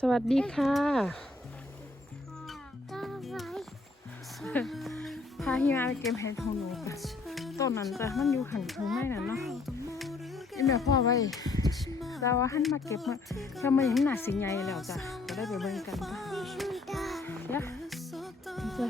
สวัสดีค่ะ พาฮิมาไปเก็บเห็ดของหนูต้นนั้นจ้ะมันอยู่ขังข้างในนั่นเนาะอีแม่พ่อไว้แต่ว่าหันมาเก็บมาแล้วมันยังหนาสิใหญ่แล้วจ้ะก็ได้ไปเบิ่งกันจ้ะเดี๋ยวเจอ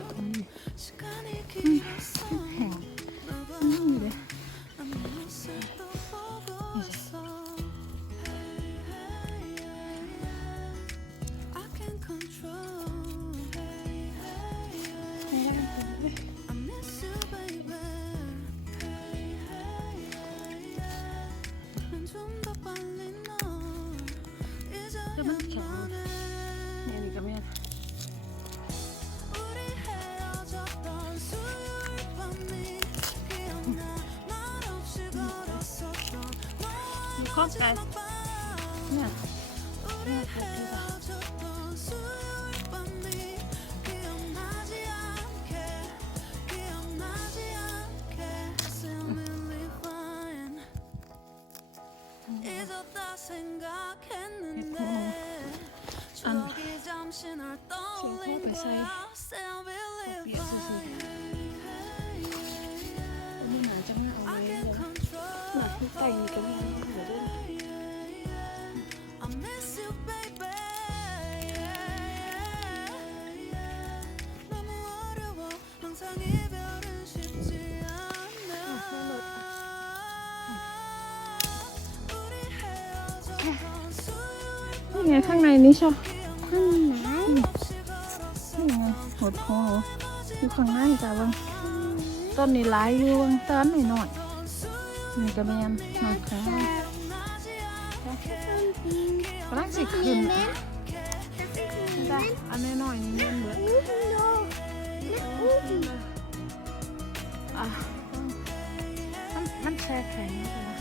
แต่มันแข็งเนี่ยนี่ก็แม่นมี ในนี้ชอบนี่ไงหดคออยู่ข้างในจ้ะเบังต้นนี้หลายอยู่เบังต้นหน่อยหน่อยๆ นี่ก็แมนนะคะกำลังสิขึ้นจ้ะอันนี้หน่อยนี่แม่นเบิดอะมันมันแช่แข็งนะจ๊ะ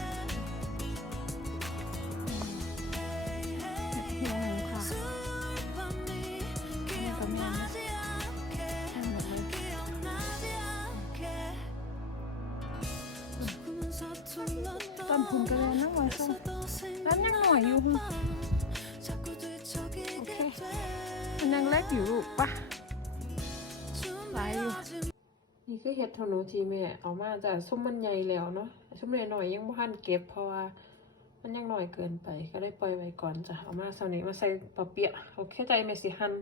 ต้นทุนก็เลยนั่งไว้ซ้ำแล้วยังหน่อยอยู่หุ่นโอเคมันยังเล็กอยู่ลูกปะหลายอยู่นี่คือเห็ดทอนูทีแม่เอามาจากส้มมันใหญ่แล้วเนาะส้มใหญ่หน่อยยังบ่ทันเก็บเพราะว่ามันยังหน่อยเกินไปก็ได้ปล่อยไว้ก่อนจ้ะเอามาเสาร์นี้มาใส่ปอเปียะโอเคใจเมสิหั่น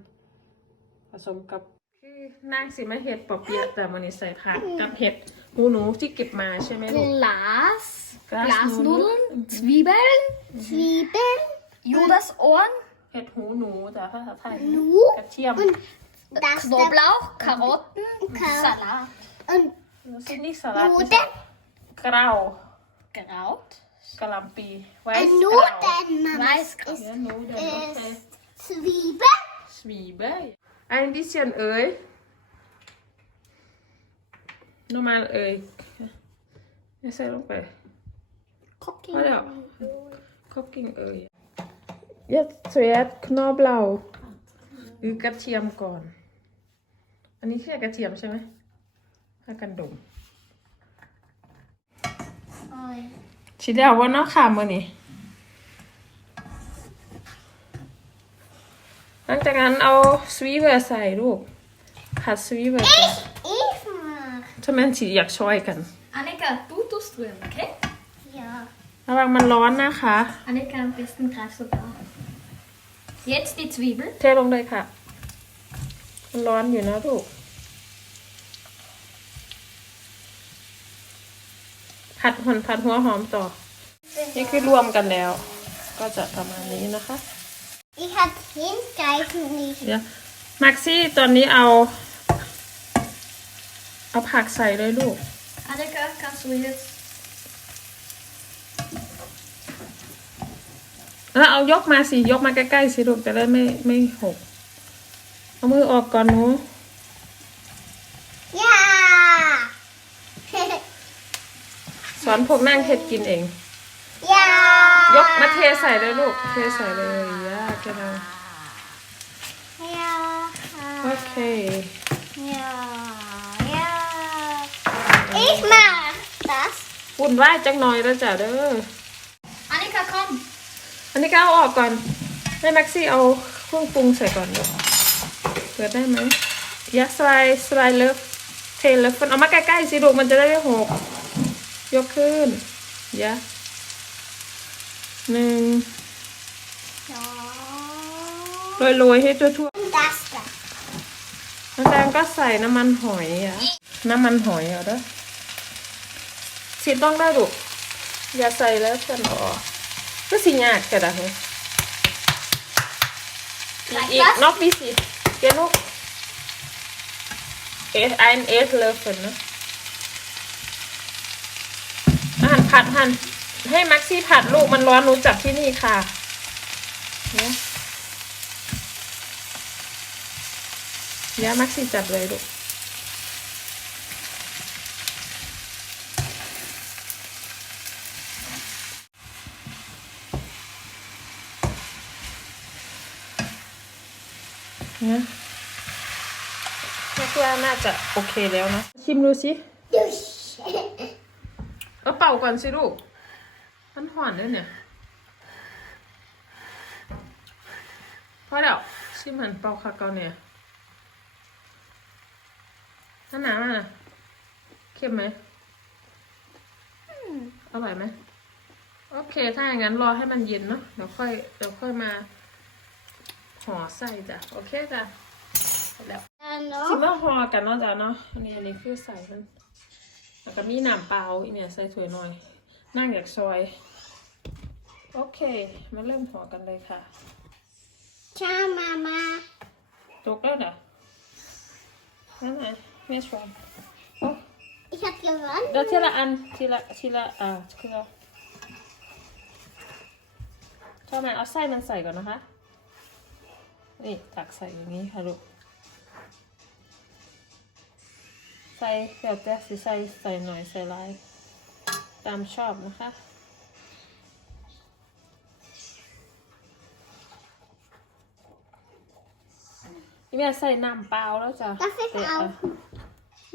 ผสมกับคือนางสิมาเห็ดปอเปียะแต่มันนี้ใส่ผักกับเห็ด หูหนูที่เก็บมาใช่ไหมลูก Glas, Glasnudeln. Glasnudeln, Zwiebeln, Zwiebeln, Judasohren, เห็ดหูหนูจ้ะภาษาไทย Nu กระเทียม das da, Knoblauch, Karotten, Ka- Salat, und ซินี่สลัด Nudeln, กราว Kraut, กะหล่ำปี ไว้ äh, กราว Nudeln, Mama, Weißkraut. Ja, Nudeln, okay. ist Zwiebeln, Zwiebel. Ein bisschen Öl. Normal Öl. ไม่ใส่ลงไปพอแล้วครบกิ่งเอย Jetzt zuerst Knoblauch หรือกระเทียมก่อน อันนี้แค่กระเทียมใช่ไหมถ้ากันดมชิเดียวว่าเนาะค่ะมือนี่หลังจากนั้นเอาสวีเวอร์ใส่ลูกผัดสวีเวอร์ก่อน ich mach, ถ้าแม่นสิอยากช่วยกัน Annika, du tust drin, okay? ja, ระวังมันร้อนนะคะ Annika, am besten greifst du da. Jetzt die Zwiebel. เทลงเลยค่ะ มันร้อนอยู่นะลูก ผัดหันผัดหัวหอมต่อ นี่คือรวมกันแล้ว ก็จะประมาณนี้นะคะ ich hab hingreifen nicht, เดี๋ยวมักซี่ตอนนี้เอา เอาผักใส่เลยลูก Annika, kannst du jetzt แล้วเอายกมาสิ ยกมาใกล้ๆสิลูกจะได้ไม่ไม่หก เอามือออกก่อนหนู ja, สอนพวกนั่งเฮ็ดกินเอง ja, ยกมาเทใส่เลยลูก เทใส่เลยยากจังเลย ja, โอเค ja, ja, ich mach das, วุ่นวายจังหน่อยแล้วจ้ะเด้อ Annika, komm. อันนี้ก็เอาออกก่อน ให้แม็กซี่เอาเครื่องปรุงใส่ก่อนดูเปิดได้ไหมยาสไลด์สไลด์เลิฟเทเลิฟเอามาใกล้ๆสิลูกมันจะได้ไม่หก ยกขึ้นยะหนึ่ง Ja. โรยๆให้ทั่ว Das da. ๆแล้วแดงก็ใส่น้ำมันหอยอะ น้ำมันหอยอะเด้อ สิต้องได้ลูกอย่าใส่แล้วฉันออกก็สิยากกระดาษอีกอีกนอกปีสิเกลูกเอสไอเอสเลิฟเฟนนะอาหารผัดหันให้แม็กซี่ผัดลูกมันร้อนหนูจับที่นี่ค่ะเนี่ยเดี๋ยวแม็กซี่จับเลยลูก นี่ยคิดว่าน่าจะโอเคแล้วนะ ชิมดูสิ Dusch. เอาเป่าก่อนสิลูก มันหอนด้วยเนี่ย พอแล้วชิมหันเป่าคักเกาเนี่ยถ้าหนามาน่ะเข้มไหมอร่อยไหม โอเค ถ้าอย่างนั้นรอให้มันเย็นเนาะ เดี๋ยวค่อย เดี๋ยวค่อยมา ห่อไส้จ้ะโอเคจ้ะเสร็จแล้ว Dann ชิม noch. ว่าห่อกันเนาะจ้ะเนาะอันนี้อันนี้คือใส่มันแล้วก็มีน้ำเปล่าอีเนี่ยใส่ถ้วยหน่อย นั่งอยากซอย โอเค มาเริ่มห่อกันเลยค่ะ Ciao, Mama. จกแล้วเหรอนั่นไงไม่ชวนโอ้ Ich hab gewonnen. เดี๋ยวทีละอันทีละทีละอ่าคือละชอบไหมเอาไส้มันใส่ก่อนนะคะ นี่ตักใส่อย่างนี้ค่ะลูก ใส่แบบแต่สิใส่ใส่หน่อยใส่หลาย ตามชอบนะคะนี่แม่ใส่น้ำเปล่าแล้วจ้ะ Darf ich เดี๋ยวอะ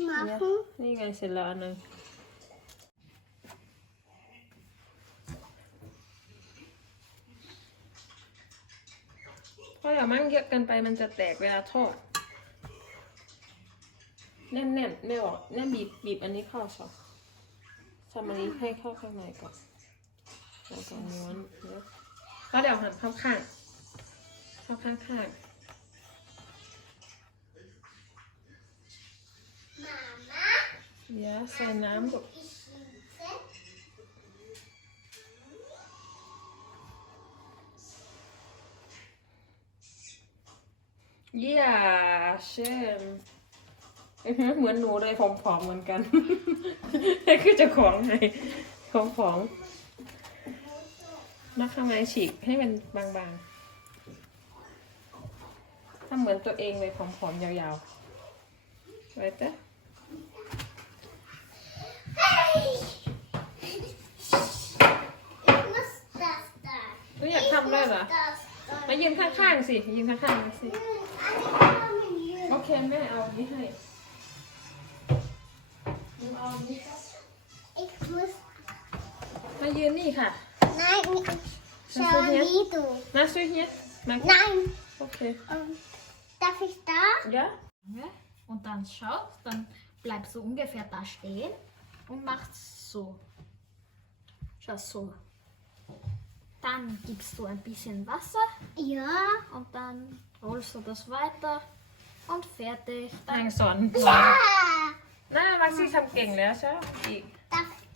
auch เนี่ย machen? นี่ไงเสร็จแล้วอันหนึงเพราะอย่า มั่งเยอะเกินไปมันจะแตกเวลาทอดแน่นๆไม่ออกแน่นบีบบีบอันนี้เข้าสองทำอันนี้ให้เข้าข้างในก่อนแล้วก็ม้วนแล้วก็เดี๋ยวหันเข้าข้างเข้าข้างข้าง Mama, เดี๋ยวใส่น้ำลูก ich เยี่ยเช่นอื้อหือเหมือนหนูเลยผอมๆเหมือนกันนี่คือเจะของไงผอมๆนักข้างในฉีกให้มันบางๆทำเหมือนตัวเองเลยผอมๆยาวๆไว้เต้ Ich muss das da. หนูอยากทำด้วยเหรอ Das da. มายืนข้างๆสิ ยืนข้างๆมาสิ Hm, โอเคแม่เอาอันนี้ให้หนูเอาอันนี้ Ich muss. มายืนนี่ค่ะ Nein, schau hier? wie du. มาช่วยเฮียมา Nein. โอเค Ähm, darf ich da? Ja Ja, Und dann schaut, dann bleibst du ungefähr da stehen und machst so. Schau so. Dann gibst du ein bisschen Wasser Ja. und dann Rollst du das weiter und fertig. Nein, Sonnen. Ja. Nein, Maxi, ich hab Gegenleer, schau. Ich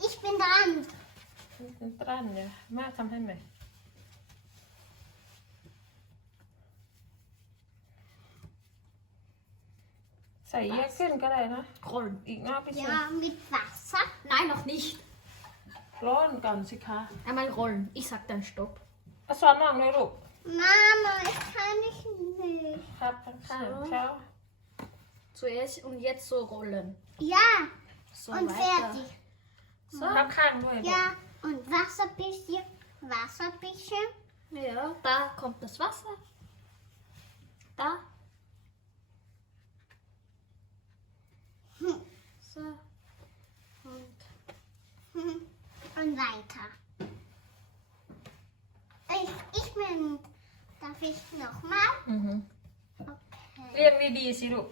ich bin dran. Ich bin dran, ja. Mach am Himmel. Sei ihr könnt gerade, ne? Rollen. Ja, mit Wasser. Nein, noch nicht. Rollen, ganz sicher. Einmal rollen. Ich sag dann Stopp. Achso, Mama, nur du. Mama, mehr. ครับข้างๆเช้า Zuerst und jetzt so rollen. Ja, So und weiter. fertig. So. ครับข้างด้วย Ja, und Wasser bisschen. Wasser bisschen. Ja, da kommt das Wasser. Da. Hm. So. Und Und weiter. Ich, ich bin Darf ich nochmal? อือฮึ Okay. เรียงดีๆสิลูก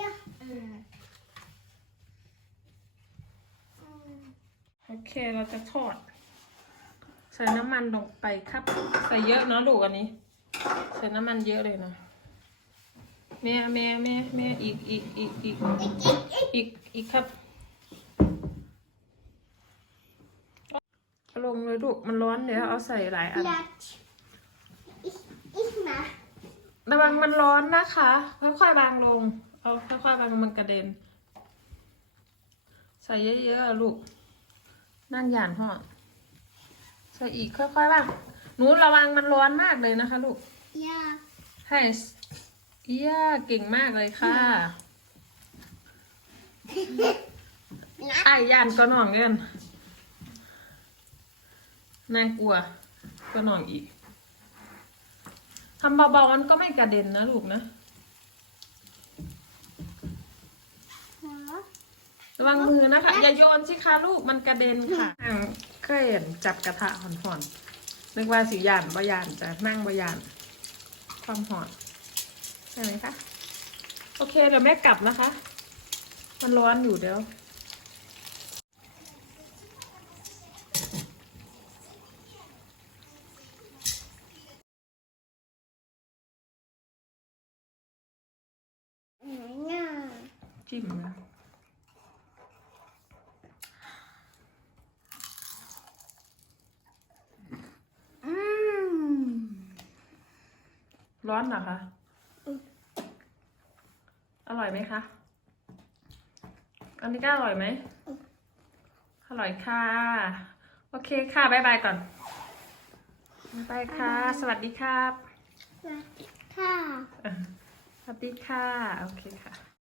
Ja. Mm. Mm. โอเคเราจะทอด ใส่น้ำมันลงไปครับ ใส่เยอะเนาะลูกอันนี้ ใส่น้ำมันเยอะเลยนะแม่แม่แม่แม่อีกอีกอีกอีกอีกอีกครับเอา ลงเลยลูกมันร้อนเดี๋ยวเอาใส่หลายอัน Blatt. Ich, ich mach. ระวังมันร้อนนะคะค่อยๆวางลง เอาค่อยๆวางมันกระเด็น ใส่เยอะๆอะลูก นั่งหยานห่อใส่อีกค่อยๆว่างหนูระวังมันร้อนมากเลยนะคะลูก Ja. ให้เยี่ยเก่งมากเลยค่ะ ไอ้ย่านก็น้องเงิน นางกลัว ก็น้องอีกทำเบาๆมันก็ไม่กระเด็นนะลูกนะ Ja. ระวังมือนะคะ อย่าโยนสิคะลูกมันกระเด็นค่ะนั่งเคยเห็นจับกระทะห่อนๆนึกว่าสียานบยานจะนั่งบยาน ความหอนใช่ไหมคะ โอเคเดี๋ยวแม่กลับนะคะ มันร้อนอยู่เดี๋ยว Ja. จิ้มนะ Mm. ร้อนเหรอคะ อร่อยไหมคะ อันนี้ก็อร่อยไหม อร่อยค่ะ โอเคค่ะ บ๊ายบายก่อน บ๊ายบายค่ะ สวัสดีครับ Ja. อะ สวัสดีค่ะ โอเคค่ะ